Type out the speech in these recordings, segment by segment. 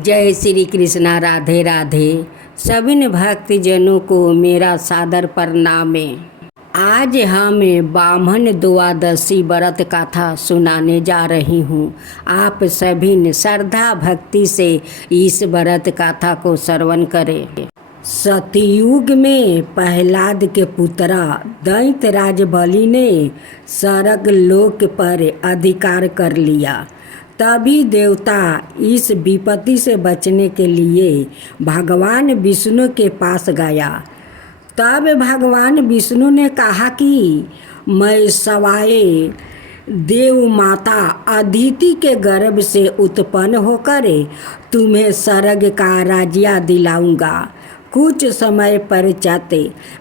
जय श्री कृष्णा। राधे राधे। सभी भक्तजनों को मेरा सादर प्रणाम। आज हम ब्राह्मण द्वादशी व्रत कथा सुनाने जा रही हूँ। आप सभी ने श्रद्धा भक्ति से इस व्रत कथा को श्रवण करें। सतयुग में प्रहलाद के पुत्रा दैत्यराज बलि ने स्वर्ग लोक पर अधिकार कर लिया। तभी देवता इस विपत्ति से बचने के लिए भगवान विष्णु के पास गया। तब भगवान विष्णु ने कहा कि मैं सवाए देव माता अदिति के गर्भ से उत्पन्न होकर तुम्हें स्वर्ग का राज्य दिलाऊंगा। कुछ समय पश्चात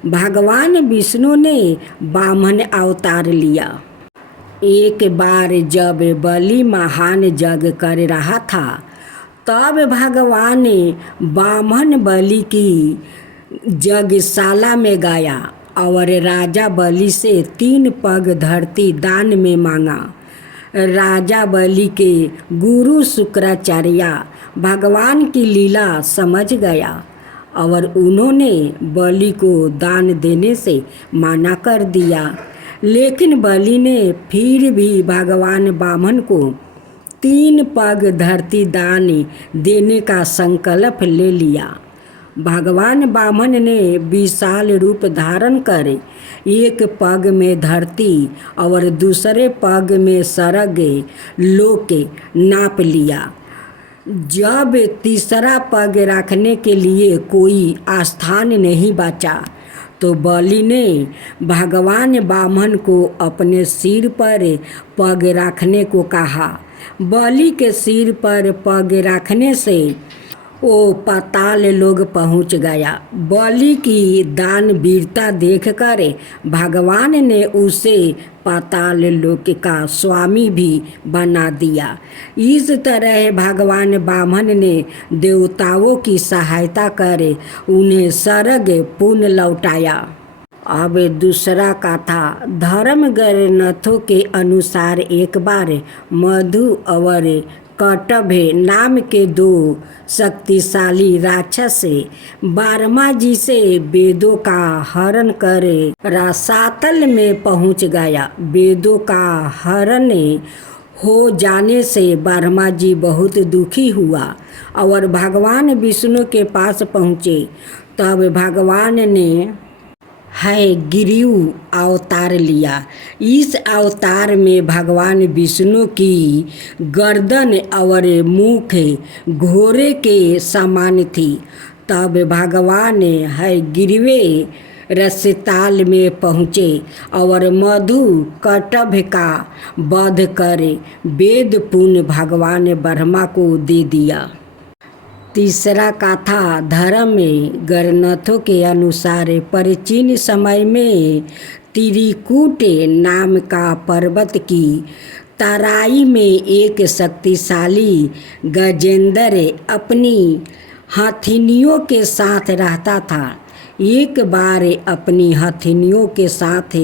भगवान विष्णु ने ब्राह्मण अवतार लिया। एक बार जब बलि महान यज्ञ कर रहा था, तब भगवान ने ब्राह्मण बलि की यज्ञशाला में गया और राजा बलि से 3 पग धरती दान में मांगा। राजा बलि के गुरु शुक्राचार्य भगवान की लीला समझ गया और उन्होंने बलि को दान देने से मना कर दिया। लेकिन बलि ने फिर भी भगवान ब्राह्मण को 3 पग धरती दान देने का संकल्प ले लिया। भगवान ब्राह्मण ने विशाल रूप धारण कर एक पग में धरती और दूसरे पग में स्वर्ग लोक नाप लिया। जब तीसरा पग रखने के लिए कोई स्थान नहीं बचा, तो बलि ने भगवान ब्राह्मण को अपने सिर पर पग रखने को कहा। बलि के सिर पर पग रखने से वो पाताल लोक पहुंच गया। बलि की दान वीरता देखकर भगवान ने उसे पाताल लोक का स्वामी भी बना दिया। इस तरह भगवान ब्राह्मण ने देवताओं की सहायता कर उन्हें स्वर्ग पुण्य लौटाया। अब दूसरा कथा। धर्म ग्रंथों के अनुसार एक बार मधु और कटभ नाम के 2 शक्तिशाली राक्षस ब्रह्मा जी से वेदों का हरण कर रसातल में पहुंच गया। वेदों का हरण हो जाने से ब्रह्मा जी बहुत दुखी हुआ और भगवान विष्णु के पास पहुँचे। तब भगवान ने गिरिव अवतार लिया। इस अवतार में भगवान विष्णु की गर्दन और मुख घोड़े के समान थी। तब भगवान गिरिवे रसताल में पहुँचे और मधु कटभ का वध कर वेद पुण्य भगवान ब्रह्मा को दे दिया। तीसरा कथा। धर्म ग्रंथों के अनुसार प्राचीन समय में त्रिकूट नाम का पर्वत की तराई में एक शक्तिशाली गजेंद्र अपनी हथिनियों के साथ रहता था। एक बार अपनी हथिनियों के साथ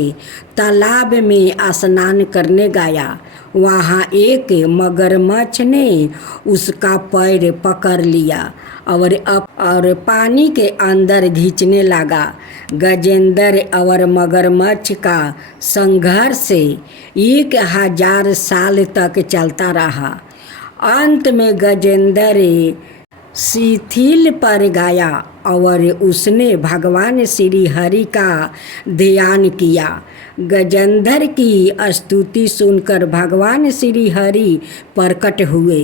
तालाब में स्नान करने गया। वहाँ एक मगरमच्छ ने उसका पैर पकड़ लिया और पानी के अंदर खींचने लगा। गजेंद्र और मगरमच्छ का संघर्ष 1000 साल तक चलता रहा। अंत में गजेंद्र शिथिल पर गया और उसने भगवान श्री हरि का ध्यान किया। गजेंद्र की स्तुति सुनकर भगवान श्री हरि प्रकट हुए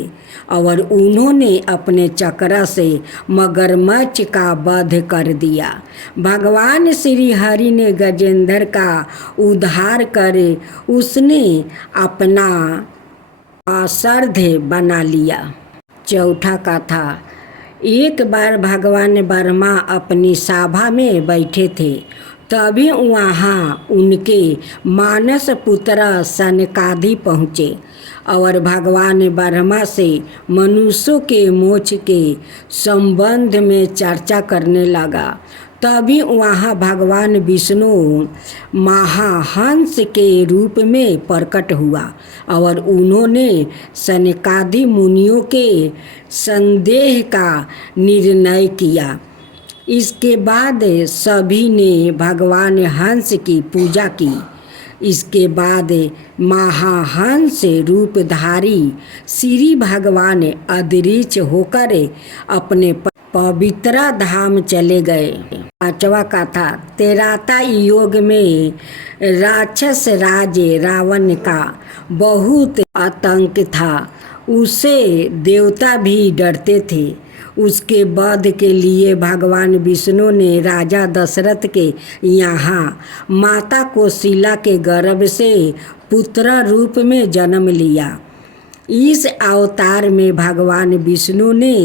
और उन्होंने अपने चक्र से मगरमच्छ का वध कर दिया। भगवान श्री हरि ने गजेंद्र का उद्धार कर उसने अपना पार्षद बना लिया। चौथा कथा। एक बार भगवान ब्रह्मा अपनी सभा में बैठे थे। तभी वहाँ उनके मानस पुत्र सनकादि पहुँचे और भगवान ब्रह्मा से मनुष्यों के मोक्ष के संबंध में चर्चा करने लगा। तभी वहाँ भगवान विष्णु महाहंस के रूप में प्रकट हुआ और उन्होंने सनकादि मुनियों के संदेह का निर्णय किया। इसके बाद सभी ने भगवान हंस की पूजा की। इसके बाद महाहंस रूपधारी श्री भगवान अदृश्य होकर अपने पवित्र धाम चले गए। पांचवा कथा। त्रेता युग में राक्षस राज रावण का बहुत आतंक था। उसे देवता भी डरते थे। उसके वध के लिए भगवान विष्णु ने राजा दशरथ के यहाँ माता कौशल्या के गर्भ से पुत्र रूप में जन्म लिया। इस अवतार में भगवान विष्णु ने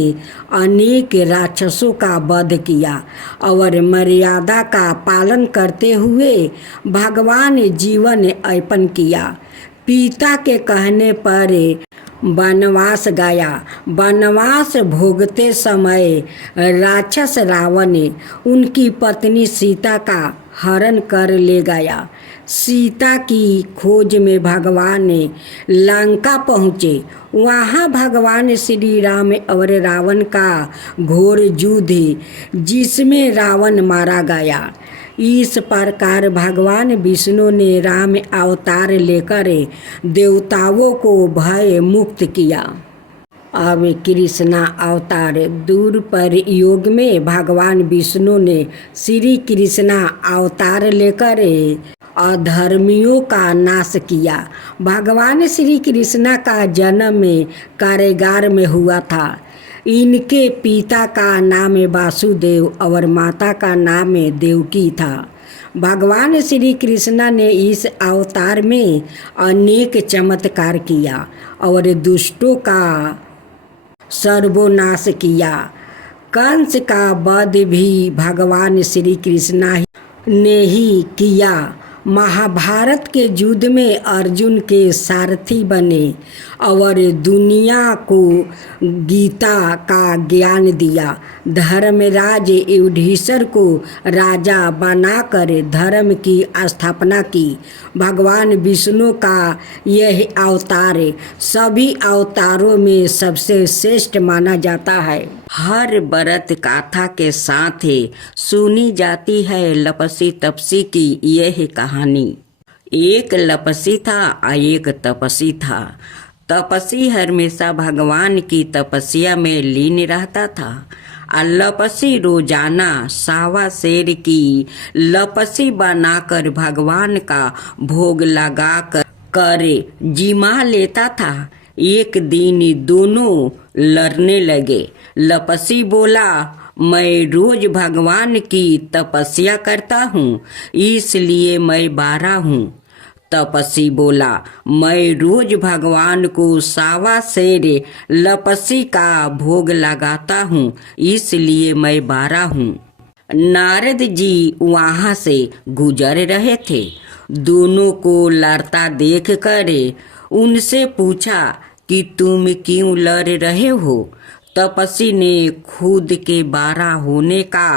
अनेक राक्षसों का वध किया और मर्यादा का पालन करते हुए भगवान जीवन यापन किया। पिता के कहने पर वनवास गया। वनवास भोगते समय राक्षस रावण ने उनकी पत्नी सीता का हरण कर ले गया। सीता की खोज में भगवान लंका पहुँचे। वहाँ भगवान श्री राम और रावण का घोर युद्ध, जिसमें रावण मारा गया। इस प्रकार भगवान विष्णु ने राम अवतार लेकर देवताओं को भय मुक्त किया। अब कृष्णा अवतार। दूर पर योग में भगवान विष्णु ने श्री कृष्णा अवतार लेकर अधर्मियों का नाश किया। भगवान श्री कृष्णा का जन्म कारागार में हुआ था। इनके पिता का नाम वासुदेव और माता का नाम देवकी था। भगवान श्री कृष्णा ने इस अवतार में अनेक चमत्कार किया और दुष्टों का सर्वनाश किया। कंस का वध भी भगवान श्री कृष्णा ने ही किया। महाभारत के युद्ध में अर्जुन के सारथी बने और दुनिया को गीता का ज्ञान दिया। धर्मराज युधिष्ठिर को राजा बनाकर धर्म की स्थापना की। भगवान विष्णु का यह अवतार सभी अवतारों में सबसे श्रेष्ठ माना जाता है। हर व्रत गाथा के साथ सुनी जाती है लपसी तपसी की यह कहानी। एक लपसी था और एक तपसी था। तपसी हमेशा भगवान की तपस्या में लीन रहता था और लपसी रोजाना सावा शेर की लपसी बनाकर भगवान का भोग लगा कर जिमा लेता था। एक दिन दोनों लड़ने लगे। लपसी बोला, मैं रोज भगवान की तपस्या करता हूँ, इसलिए मैं बारा हूँ। तपसी बोला, मैं रोज भगवान को सावा शेर लपसी का भोग लगाता हूँ, इसलिए मैं बारा हूँ। नारद जी वहाँ से गुजर रहे थे। दोनों को लड़ता देख कर उनसे पूछा कि तुम क्यों लड़ रहे हो। तपसी ने खुद के बारा होने का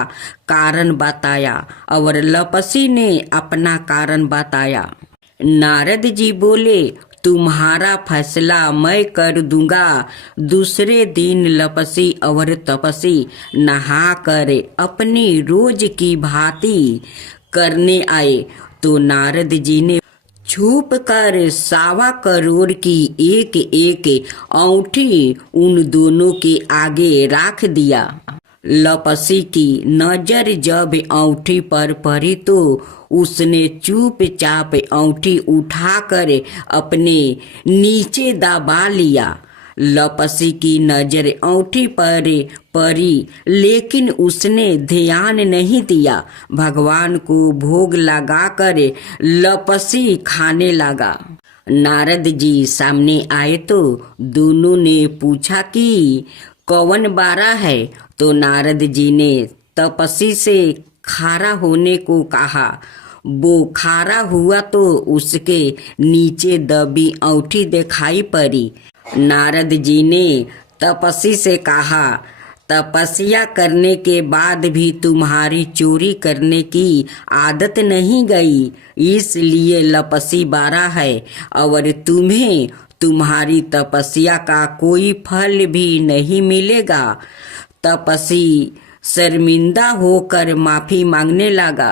कारण बताया और लपसी ने अपना कारण बताया। नारद जी बोले, तुम्हारा फैसला मैं कर दूंगा। दूसरे दिन लपसी और तपसी नहा कर अपनी रोज की भांति करने आए तो नारद जी ने छुप कर 1.25 करोड़ की एक एक औंठी उन दोनों के आगे रख दिया। लपसी की नजर जब औंठी पर पड़ी तो उसने चुपचाप औंठी उठाकर अपने नीचे दबा लिया। लपसी की नजर औंठी पर पड़ी, लेकिन उसने ध्यान नहीं दिया। भगवान को भोग लगाकर लपसी खाने लगा। नारद जी सामने आए तो दोनों ने पूछा कि कौन बारा है। तो नारद जी ने तपसी से खारा होने को कहा। वो खारा हुआ तो उसके नीचे दबी औंठी दिखाई पड़ी। नारद जी ने तपसी से कहा, तपस्या करने के बाद भी तुम्हारी चोरी करने की आदत नहीं गई, इसलिए लपसी बारा है और तुम्हें तुम्हारी तपस्या का कोई फल भी नहीं मिलेगा। तपस्वी शर्मिंदा होकर माफी मांगने लगा।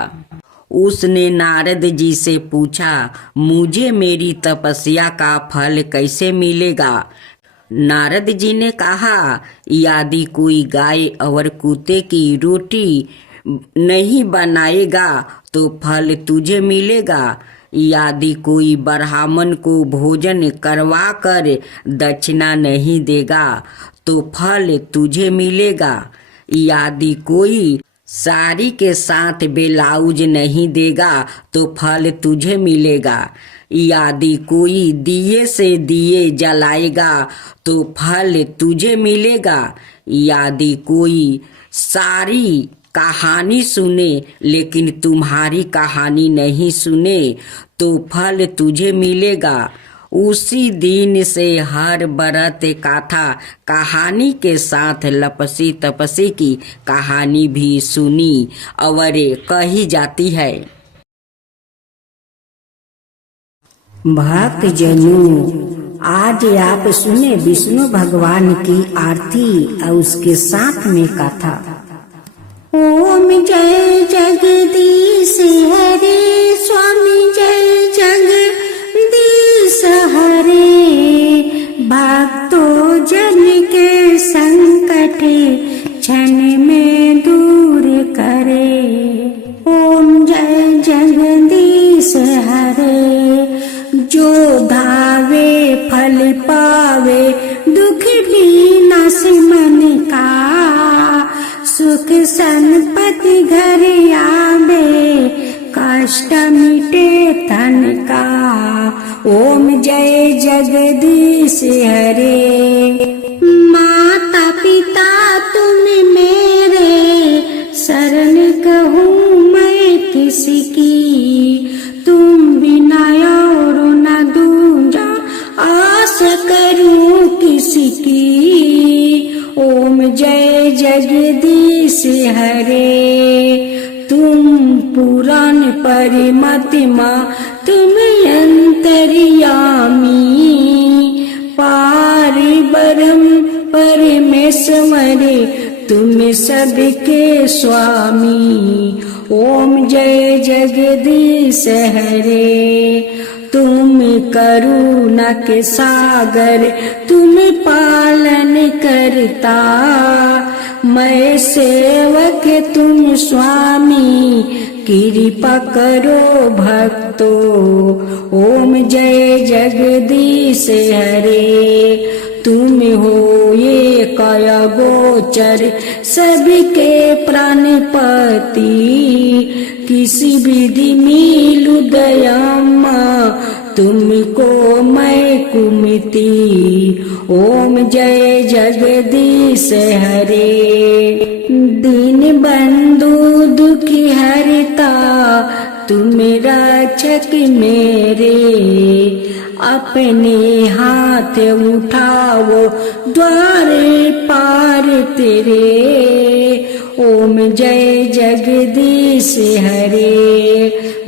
उसने नारद जी से पूछा, मुझे मेरी तपस्या का फल कैसे मिलेगा? नारद जी ने कहा, यदि कोई गाय और कुत्ते की रोटी नहीं बनाएगा तो फल तुझे मिलेगा। यदि कोई ब्राह्मण को भोजन करवा कर दक्षिणा नहीं देगा तो फल तुझे मिलेगा। यदि कोई साड़ी के साथ ब्लाउज नहीं देगा तो फल तुझे मिलेगा। यदि कोई दिए से दिए जलाएगा तो फल तुझे मिलेगा। यदि कोई सारी कहानी सुने लेकिन तुम्हारी कहानी नहीं सुने तो फल तुझे मिलेगा। उसी दिन से हर व्रत कथा कहानी के साथ लपसी तपसी की कहानी भी सुनी और कही जाती है। भक्त जनों, आज आप सुने विष्णु भगवान की आरती और उसके साथ में कथा। ओम जय जगदीश हरे, स्वामी जय जगदीश हरे। भक्तों जन के संकट क्षण में दूर करे। ओम जय जगदीश हरे। जो धावे फल पावे, दुख भी नाश मन का। सुख संपत्ति घर आवे, कष्ट मिटे तन का। ओम जय जगदीश हरे। माता पिता तुम मेरे, शरण कहूँ मैं किसकी। तुम बिना और न दूजा, आस करूँ किसकी। ओम जय जगदीश हरे। तुम पुराण परिमतिमा, तुम अंतर्यामी। पार ब्रह्म परमेश्वर, तुम सबके स्वामी। ओम जय जगदीश हरे। तुम करुणा के सागर, तुम पालन करता। मैं सेवक तुम स्वामी, कृपा करो भक्तो। ओम जय जगदीश हरे। तुम हो ये काया गोचर, सबके प्राणपति। किसी विधि मिलु दयामा, तुमको मैं कुमति। ओम जय जगदीश हरे। दीन बंधु दुखी हरता, तुम रक्षक मेरे। अपने हाथ उठाओ, द्वार पार तेरे। ओम जय जगदीश हरे।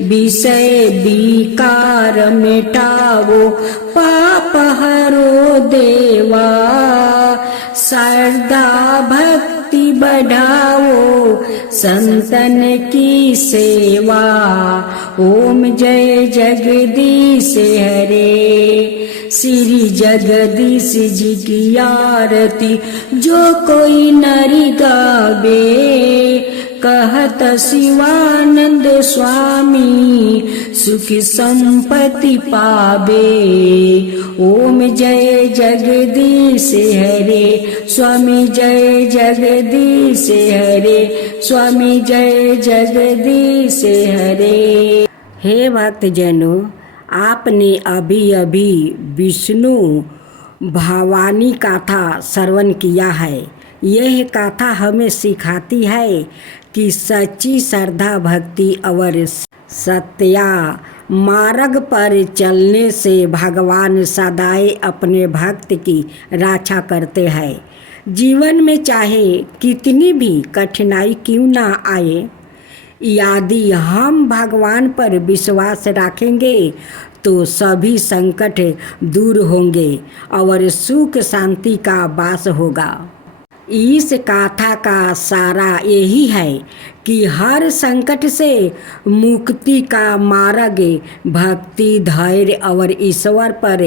विषय विकार मिटाओ, पाप हरो देवा। श्रद्धा भक्ति बढ़ाओ, संतन की सेवा। ओम जय जगदीश हरे। श्री जगदीश जी की आरती जो कोई नर गावे। कहत शिवानंद स्वामी, सुख संपत्ति पावे। ओम जय जगदीश हरे। स्वामी जय जगदीश हरे। स्वामी जय जगदीश हरे। हे भक्तजनों, आपने अभी अभी विष्णु भवानी गाथा श्रवण किया है। यह गाथा हमें सिखाती है कि सच्ची श्रद्धा भक्ति और सत्या मार्ग पर चलने से भगवान सदाई अपने भक्त की रक्षा करते हैं। जीवन में चाहे कितनी भी कठिनाई क्यों ना आए, यदि हम भगवान पर विश्वास रखेंगे तो सभी संकट दूर होंगे और सुख शांति का वास होगा। इस गाथा का सारा यही है कि हर संकट से मुक्ति का मार्ग भक्ति, धैर्य और ईश्वर पर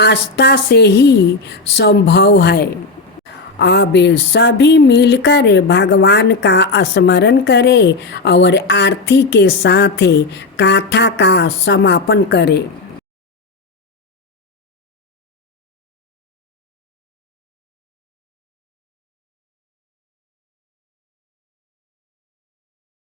आस्था से ही संभव है। अब सभी मिलकर भगवान का स्मरण करें और आरती के साथ गाथा का समापन करें।